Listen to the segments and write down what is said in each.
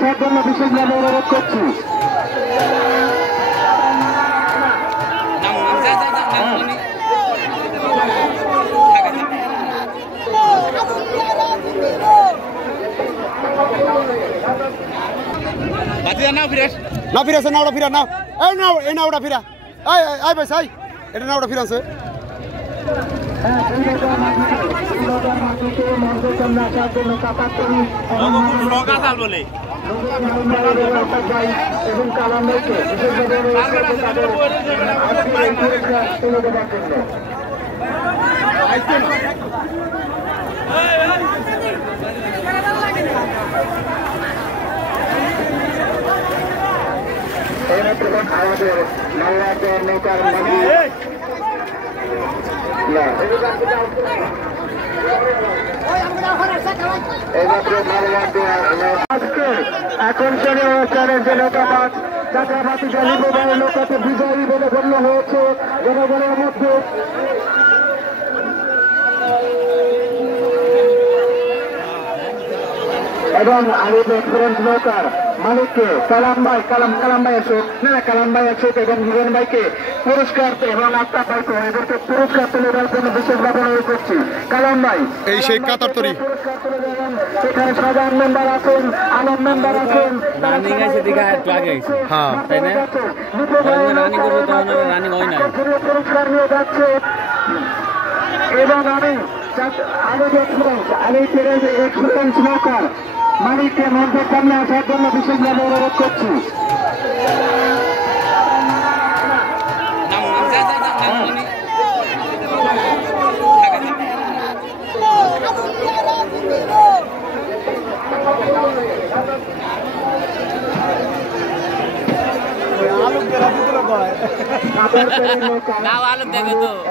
আসার জন্য বিশেষভাবে অনুরোধ করছি। না ফিরে আছে না ওটা ফিরা না এই না এই না ওটা ফিরা এই এই ভাই সাই এটা না ওটা ফিরা আছে আমাদের মাল্লাদের নৌকার এখন শ্রেণী অনুষ্ঠানের যে নৌকাবাদ চাকরাবাতি জালিবাদের নৌকাতে বিজয়ী বলে গণ্য হয়েছে জনগণের মধ্যে। এবং আলিপ এক্সপ্রেস নৌকার মালিককে কালাম ভাই আসুক না কালাম ভাই আসুক এবং জীবন ভাইকে পুরস্কার এবং আত্মা ভাইকে এদেরকে পুরস্কার তুলে দেওয়ার জন্য বিশেষভাবে অনুরোধ করছি। কালাম ভাই এই সেই কাতারতরি পুরস্কার তুলে দেবেন। এখানে সাধারণ মেম্বার আছেন, আলম মেম্বার আছেন, পুরস্কার নিয়ে যাচ্ছে। এবং আমি আলিপ এক্সপ্রেস নৌকার মালিককে মঞ্চের সামনে আসার জন্য বিশেষভাবে অনুরোধ করছি।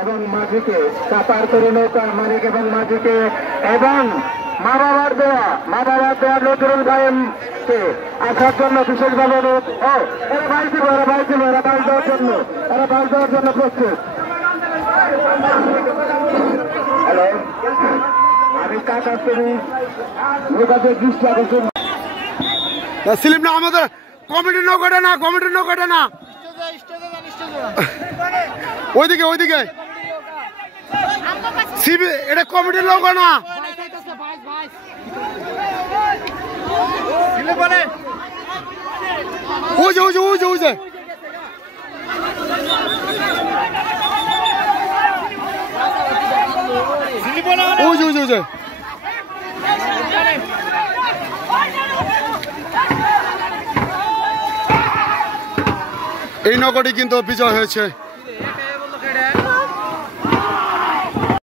এবং মাঝিকে কাপার করে নৌকার মালিক এবং মাঝিকে এবং মা বাবার দেওয়া নজরুল ভাইকে আসার জন্য বিশেষভাবে অনুরোধ। এরা ভাই দিব এরা বাস দেওয়ার জন্য প্রস্তুত। হ্যালো, আমি কাকাতরি নৌকাতে দৃষ্টি আকর্ষণ। সিলিম না আমাদের কমিটির নৌকাটা না ওইদিকে সিবি এটা কমিটির নৌকা না ওই যে এই নৌকাটি কিন্তু বিজয় হয়েছে।